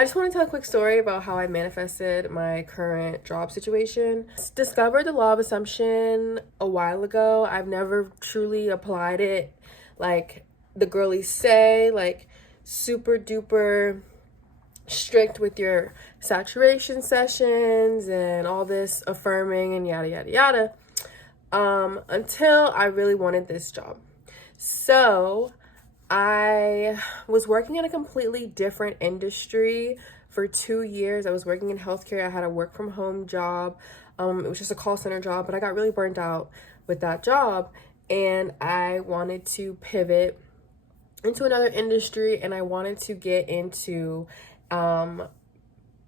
I just want to tell a quick story about how I manifested my current job situation. Discovered the law of assumption a while ago. I've never truly applied it like the girlies say, like super duper strict with your saturation sessions and all this affirming and yada yada yada. Until I really wanted this job. So I was working in a completely different industry for 2 years. I was working in healthcare. I had a work from home job. It was just a call center job, but I got really burnt out with that job, and I wanted to pivot into another industry, and I wanted to get into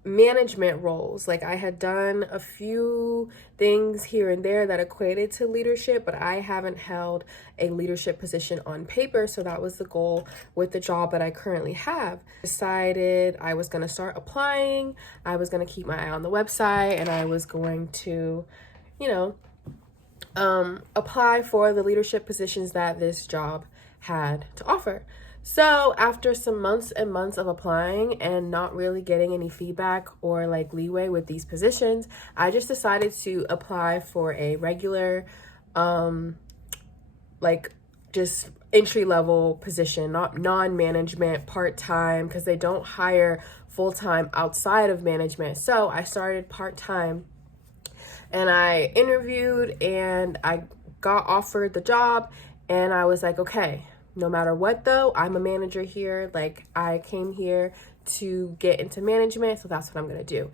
management roles. Like, I had done a few things here and there that equated to leadership, but I haven't held a leadership position on paper. So that was the goal with the job that I currently have. Decided I was going to start applying. I was going to keep my eye on the website, and I was going to, apply for the leadership positions that this job had to offer. So after some months and months of applying and not really getting any feedback or like leeway with these positions, I just decided to apply for a regular, just entry level position, not non-management, part-time, because they don't hire full-time outside of management. So I started part-time, and I interviewed and I got offered the job, and I was like, okay, no matter what though, I'm a manager here. Like, I came here to get into management, so that's what I'm gonna do.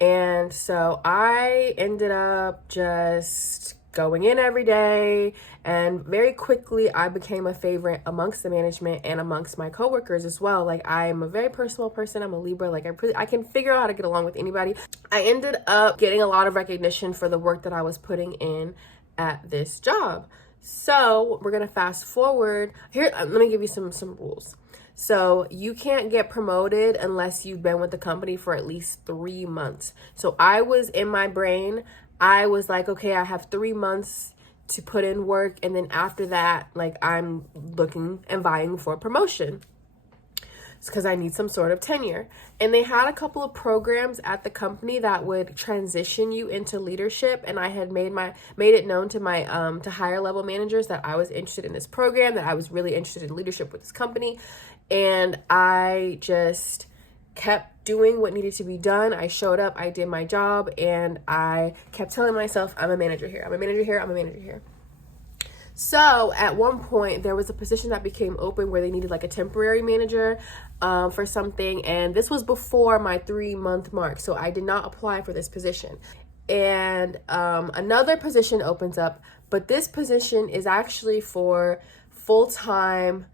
And so I ended up just going in every day, and very quickly I became a favorite amongst the management and amongst my coworkers as well. Like, I'm a very personal person. I'm a Libra. Like, I can figure out how to get along with anybody. I ended up getting a lot of recognition for the work that I was putting in at this job. So we're going to fast forward here. Let me give you some rules. So you can't get promoted unless you've been with the company for at least 3 months. So I was in my brain, I was like, okay, I have 3 months to put in work. And then after that, like, I'm looking and vying for promotion. It's because I need some sort of tenure. And they had a couple of programs at the company that would transition you into leadership. And I had made it known to my to higher level managers that I was interested in this program, that I was really interested in leadership with this company. And I just kept doing what needed to be done. I showed up, I did my job, and I kept telling myself, I'm a manager here, I'm a manager here, I'm a manager here. So at one point, there was a position that became open where they needed like a temporary manager for something. And this was before my 3-month mark. So I did not apply for this position. And another position opens up, but this position is actually for full-time,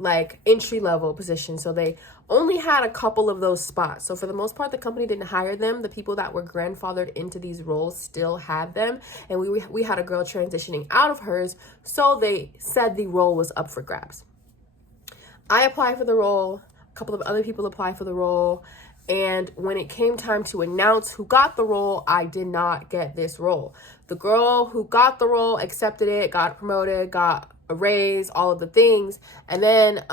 like entry level position. So they only had a couple of those spots. So for the most part, the company didn't hire them. The people that were grandfathered into these roles still had them. And we had a girl transitioning out of hers. So they said the role was up for grabs. I applied for the role. A couple of other people applied for the role. And when it came time to announce who got the role, I did not get this role. The girl who got the role accepted it, got promoted, got a raise, all of the things. And then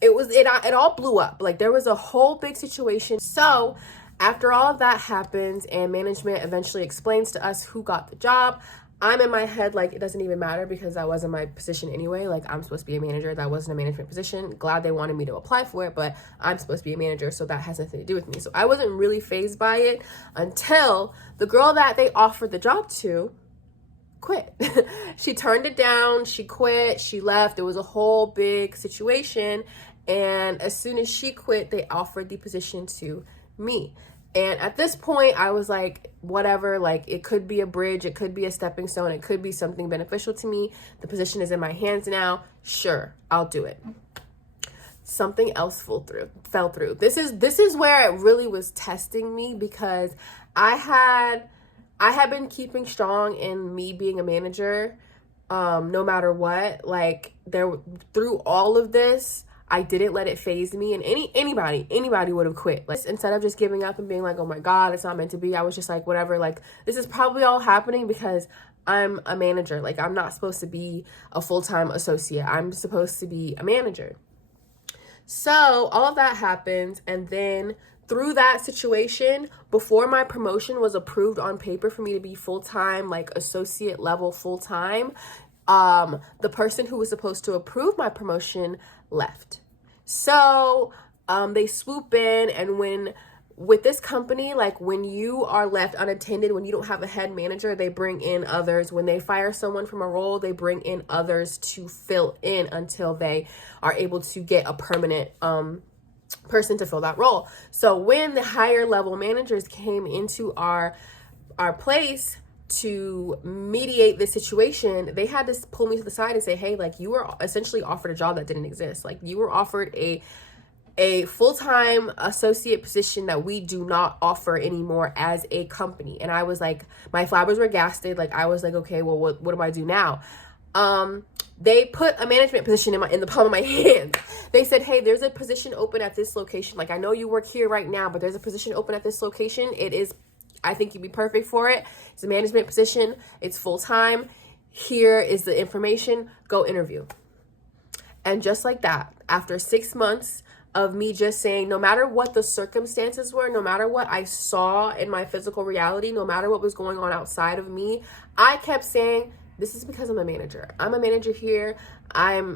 it all blew up. Like, there was a whole big situation. So after all of that happens and management eventually explains to us who got the job, I'm in my head like, it doesn't even matter because that wasn't my position anyway. Like, I'm supposed to be a manager. That wasn't a management position. Glad they wanted me to apply for it, but I'm supposed to be a manager, so that has nothing to do with me. So I wasn't really fazed by it until the girl that they offered the job to quit. She turned it down. She quit. She left. There was a whole big situation. And as soon as she quit, they offered the position to me. And at this point, I was like, whatever, like, it could be a bridge, it could be a stepping stone, it could be something beneficial to me. The position is in my hands now. Sure, I'll do it. Something else fell through. This is where it really was testing me, because I had been keeping strong in me being a manager, no matter what. Like, through all of this, I didn't let it faze me, and anybody would have quit. Like, instead of just giving up and being like, oh my God, it's not meant to be, I was just like, whatever, like, this is probably all happening because I'm a manager. Like, I'm not supposed to be a full-time associate. I'm supposed to be a manager. So all of that happens, and then through that situation, before my promotion was approved on paper for me to be full-time, like associate level full-time, the person who was supposed to approve my promotion left. So they swoop in, and with this company, like when you are left unattended, when you don't have a head manager, they bring in others. When they fire someone from a role, they bring in others to fill in until they are able to get a permanent person to fill that role. So when the higher level managers came into our place to mediate this situation, they had to pull me to the side and say, hey, like, you were essentially offered a job that didn't exist. Like, you were offered a full-time associate position that we do not offer anymore as a company. And I was like, my flowers were gasted. Like, I was like, okay, well, what do I do now? They put a management position in the palm of my hand. They said, hey, there's a position open at this location. Like, I know you work here right now, but there's a position open at this location. I think you'd be perfect for it. It's a management position. It's full-time. Here is the information. Go interview. And just like that, after 6 months of me just saying, no matter what the circumstances were, no matter what I saw in my physical reality, no matter what was going on outside of me, I kept saying, this is because I'm a manager. I'm a manager here.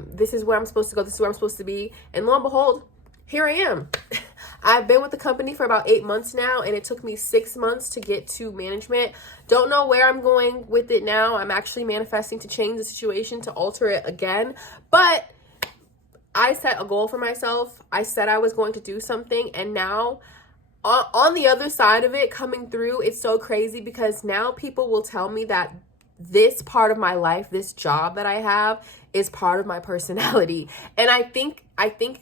This is where I'm supposed to go. This is where I'm supposed to be. And lo and behold, here I am. I've been with the company for about 8 months now, and it took me 6 months to get to management. Don't know where I'm going with it now. I'm actually manifesting to change the situation, to alter it again. But I set a goal for myself. I said I was going to do something, and now on the other side of it coming through, it's so crazy because now people will tell me that this part of my life, this job that I have, is part of my personality. And I think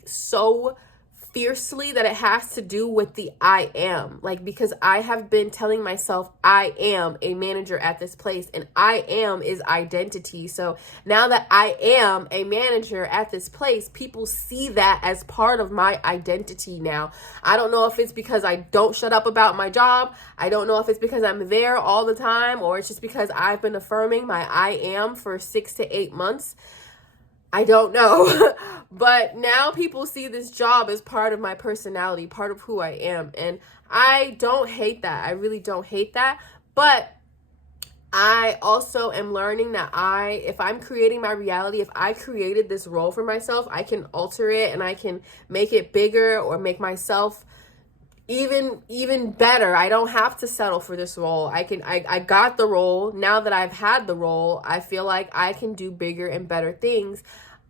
so fiercely that it has to do with the I am. Like, because I have been telling myself I am a manager at this place, and I am is identity. So now that I am a manager at this place, people see that as part of my identity now. I don't know if it's because I don't shut up about my job. I don't know if it's because I'm there all the time, or it's just because I've been affirming my I am for 6 to 8 months. I don't know. But now people see this job as part of my personality, part of who I am. And I don't hate that. I really don't hate that. But I also am learning that if I'm creating my reality, if I created this role for myself, I can alter it, and I can make it bigger or make myself even better. I don't have to settle for this role. I got the role. Now that I've had the role, I feel like I can do bigger and better things.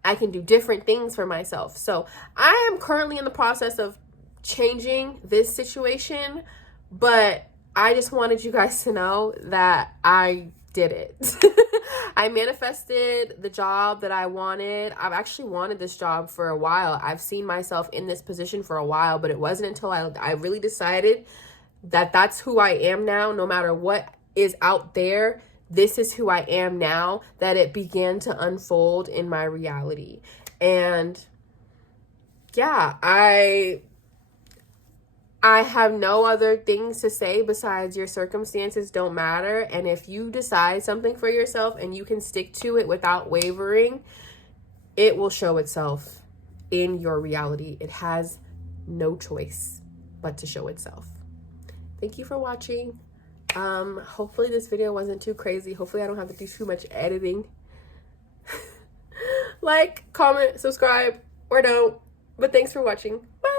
I can do different things for myself. So I am currently in the process of changing this situation, but I just wanted you guys to know that I did it. I manifested the job that I wanted. I've actually wanted this job for a while. I've seen myself in this position for a while, but it wasn't until I really decided that that's who I am now. No matter what is out there, this is who I am now, that it began to unfold in my reality. And yeah, I have no other things to say besides your circumstances don't matter. And if you decide something for yourself and you can stick to it without wavering, it will show itself in your reality. It has no choice but to show itself. Thank you for watching. Hopefully this video wasn't too crazy. Hopefully I don't have to do too much editing. Like, comment, subscribe, or don't. But thanks for watching. Bye.